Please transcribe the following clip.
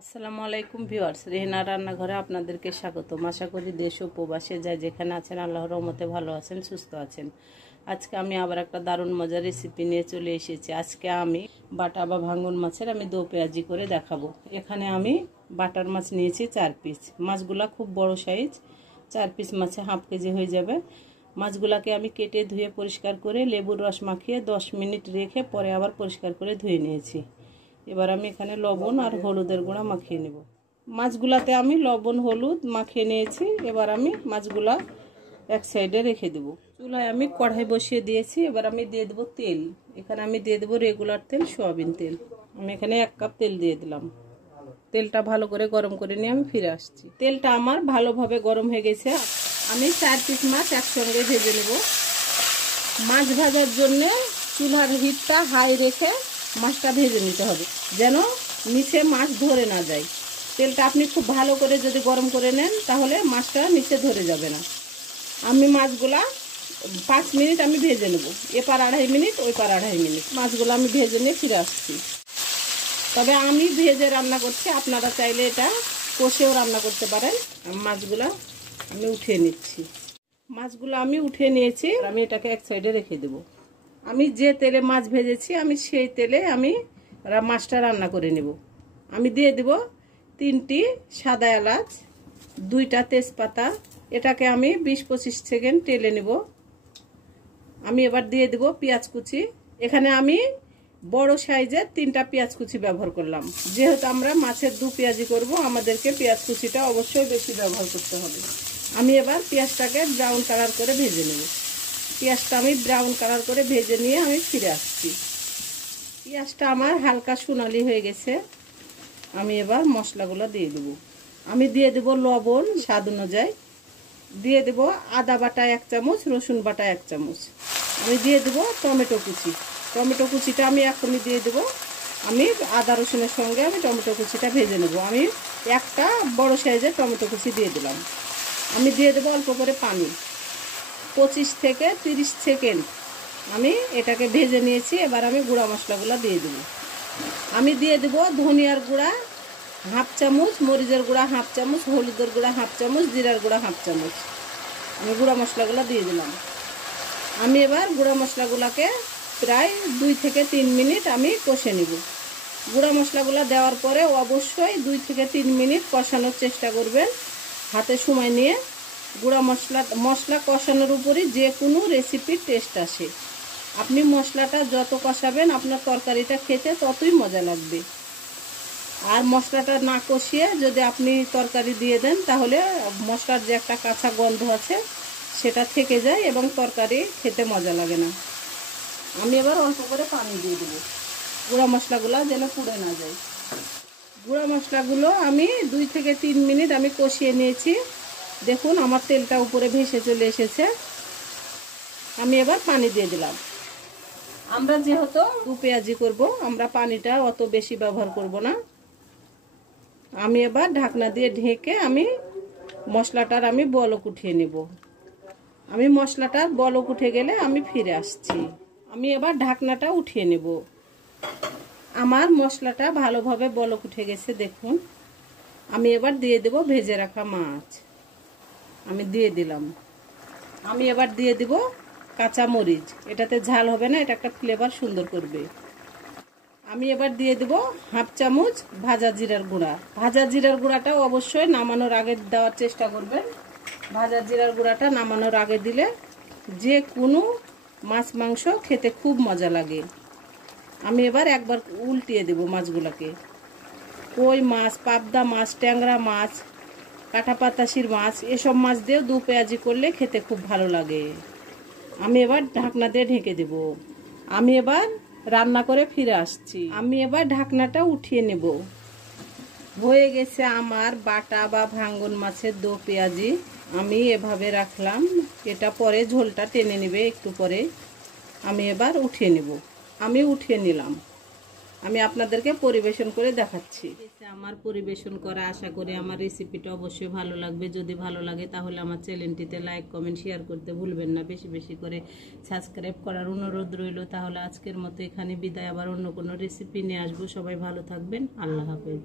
আসসালামু আলাইকুম ভিউয়ার্স, রেহেনা রান্নাঘরে আপনাদেরকে স্বাগতম। আশা করি দেশ ও প্রবাসে যাই যেখানে আছেন আল্লাহর রহমতে ভালো আছেন, সুস্থ আছেন। আজকে আমি আবার একটা দারুণ মজার রেসিপি নিয়ে চলে এসেছি। আজকে আমি বাটা বা ভাঙ্গন মাছের আমি দো পেঁয়াজি করে দেখাবো। এখানে আমি বাটার মাছ নিয়েছি 4 পিস। মাছগুলা খুব বড় সাইজ, 4 পিস মাছে হাফ কেজি হয়ে যাবে। মাছগুলাকে আমি কেটে ধুয়ে পরিষ্কার করে লেবুর রস মাখিয়ে 10 মিনিট রেখে পরে আবার পরিষ্কার করে ধুয়ে নিয়েছি। এবার আমি এখানে লবণ আর হলুদের গুঁড়া মাখিয়ে নেব। মাছগুলাতে আমি লবণ হলুদ মাখিয়ে নিয়েছি। এবার আমি মাছগুলা এক সাইডে রেখে দেব। চুলায় আমি কড়াই বসিয়ে দিয়েছি। এবার আমি দিয়ে দেবো তেল। এখানে আমি দিয়ে দেবো রেগুলার তেল, সয়াবিন তেল। আমি এখানে 1 কাপ তেল দিয়ে দিলাম। তেলটা ভালো করে গরম করে নিয়ে আমি ফিরে আসছি। তেলটা আমার ভালোভাবে গরম হয়ে গেছে। আমি 4 পিস মাছ একসঙ্গে ভেজে নেব। মাছ ভাজার জন্য চুলার হিটটা হাই রেখে মাছটা ভেজে নিতে হবে, যেন নিচে মাছ ধরে না যায়। তেলটা আপনি খুব ভালো করে যদি গরম করে নেন তাহলে মাছটা নিচে ধরে যাবে না। আমি মাছগুলা 5 মিনিট আমি ভেজে নেব। এপার 2.5 মিনিট, ওই পার 2.5 মিনিট। মাছগুলো আমি ভেজে নিয়ে ফিরে আসছি। তবে আমি ভেজে রান্না করছি, আপনারা চাইলে এটা কষেও রান্না করতে পারেন। মাছগুলা আমি উঠিয়ে নিচ্ছি। মাছগুলো আমি উঠিয়ে নিয়েছি। আমি এটাকে এক সাইডে রেখে দেবো। আমি যে তেলে মাছ ভেজেছি আমি সেই তেলে আমি মাছটা রান্না করে নেব। আমি দিয়ে দেব 3টি সাদা এলাচ, 2টা তেজপাতা। এটাকে আমি 20-25 সেকেন্ড টেলে নেব। আমি এবার দিয়ে দেব পেঁয়াজ কুচি। এখানে আমি বড় সাইজের 3টা পেঁয়াজ কুচি ব্যবহার করলাম। যেহেতু আমরা মাছের দু পেঁয়াজি করব, আমাদেরকে পেঁয়াজ কুচিটা অবশ্যই বেশি ব্যবহার করতে হবে। আমি এবার পেঁয়াজটাকে ব্রাউন কালার করে ভেজে নেব। পেঁয়াজটা আমি ব্রাউন কালার করে ভেজে নিয়ে আমি ফিরে আসছি। পেঁয়াজটা আমার হালকা সোনালি হয়ে গেছে। আমি এবার মশলাগুলো দিয়ে দেব। আমি দিয়ে দেব লবণ স্বাদ অনুযায়ী, দিয়ে দেব আদা বাটা 1 চামচ, রসুন বাটা 1 চামচ। আমি দিয়ে দেব টমেটো কুচি। টমেটো কুচিটা আমি এখনই দিয়ে দেব। আমি আদা রসুনের সঙ্গে আমি টমেটো কুচিটা ভেজে নেব। আমি একটা বড় সাইজের টমেটো কুচি দিয়ে দিলাম। আমি দিয়ে দেব অল্প করে পানি। 25 থেকে 30 সেকেন্ড আমি এটাকে ভেজে নিয়েছি। এবার আমি গুঁড়া মশলাগুলো দিয়ে দেব। আমি দিয়ে দেব ধনিয়ার গুঁড়া 1/2 চামচ, মরিচের গুঁড়া 1/2 চামচ, হলুদের গুঁড়া 1/2 চামচ, জিরার গুঁড়া 1/2 চামচ। আমি গুঁড়া মশলাগুলো দিয়ে দিলাম। আমি এবার গুঁড়া মশলাগুলোকে প্রায় 2 থেকে 3 মিনিট আমি কষে নেব। গুঁড়া মশলাগুলো দেওয়ার পরে অবশ্যই 2 থেকে 3 মিনিট কষানোর চেষ্টা করবেন হাতে সময় নিয়ে। গুঁড়া মশলা কষানোর উপরই যে কোনো রেসিপির টেস্ট আসে। আপনি মশলাটা যত কষাবেন আপনার তরকারিটা খেতে ততই মজা লাগবে। আর মশলাটা না কষিয়ে যদি আপনি তরকারি দিয়ে দেন তাহলে মশলার যে একটা কাঁচা গন্ধ আছে সেটা থেকে যায় এবং তরকারি খেতে মজা লাগে না। আমি এবার অল্প করে পানি দিয়ে দেবো, গুঁড়া মশলাগুলো যেন পুড়ে না যায়। গুঁড়া মশলাগুলো আমি 2 থেকে 3 মিনিট আমি কষিয়ে নিয়েছি। দেখুন আমার তেলটা উপরে ভেসে চলে এসেছে। আমি এবার পানি দিয়ে দিলাম। আমরা যেহেতু দু পেঁয়াজি করব, আমরা পানিটা অত বেশি ব্যবহার করব না। আমি এবার ঢাকনা দিয়ে ঢেকে আমি মশলাটার আমি বলক উঠিয়ে নেব। আমি মশলাটার বলক উঠে গেলে আমি ফিরে আসছি। আমি এবার ঢাকনাটা উঠিয়ে নেব। আমার মশলাটা ভালোভাবে বলক উঠে গেছে দেখুন। আমি এবার দিয়ে দেব ভেজে রাখা মাছ। আমি দিয়ে দিলাম। আমি এবার দিয়ে দেব কাঁচা মরিচ। এটাতে ঝাল হবে না, এটা একটা ফ্লেভার সুন্দর করবে। আমি এবার দিয়ে দেব 1/2 চামচ ভাজা জিরার গুঁড়া। ভাজা জিরার গুঁড়াটা অবশ্যই নামানোর আগে দেওয়ার চেষ্টা করবেন। ভাজা জিরার গুঁড়াটা নামানোর আগে দিলে যে কোনো মাছ মাংস খেতে খুব মজা লাগে। আমি এবার একবার উল্টিয়ে দেব মাছগুলোকে। কই মাছ, পাবদা মাছ, ট্যাংরা মাছ, কাঁটা পাতাশির মাছ, এসব মাছ দিয়েও দু পেঁয়াজি করলে খেতে খুব ভালো লাগে। আমি এবার ঢাকনা দিয়ে ঢেকে দেব। আমি এবার রান্না করে ফিরে আসছি। আমি এবার ঢাকনাটা উঠিয়ে নেব। হয়ে গেছে আমার বাটা বা ভাঙ্গন মাছের দো পেঁয়াজি। আমি এভাবে রাখলাম, এটা পরে ঝোলটা টেনে নেবে একটু পরে। আমি এবার উঠিয়ে নেব। আমি উঠিয়ে নিলাম। আমি আপনাদেরকে পরিবেশন করে দেখাচ্ছি। আমার পরিবেশন করা, আশা করি আমার রেসিপিটা অবশ্যই ভালো লাগবে। যদি ভালো লাগে তাহলে আমার চ্যানেলটিতে লাইক কমেন্ট শেয়ার করতে ভুলবেন না। বেশি বেশি করে সাবস্ক্রাইব করার অনুরোধ রইল। তাহলে আজকের মতো এখানে বিদায়। আবার অন্য কোনো রেসিপি নিয়ে আসবো। সবাই ভালো থাকবেন। আল্লাহ হাফেজ।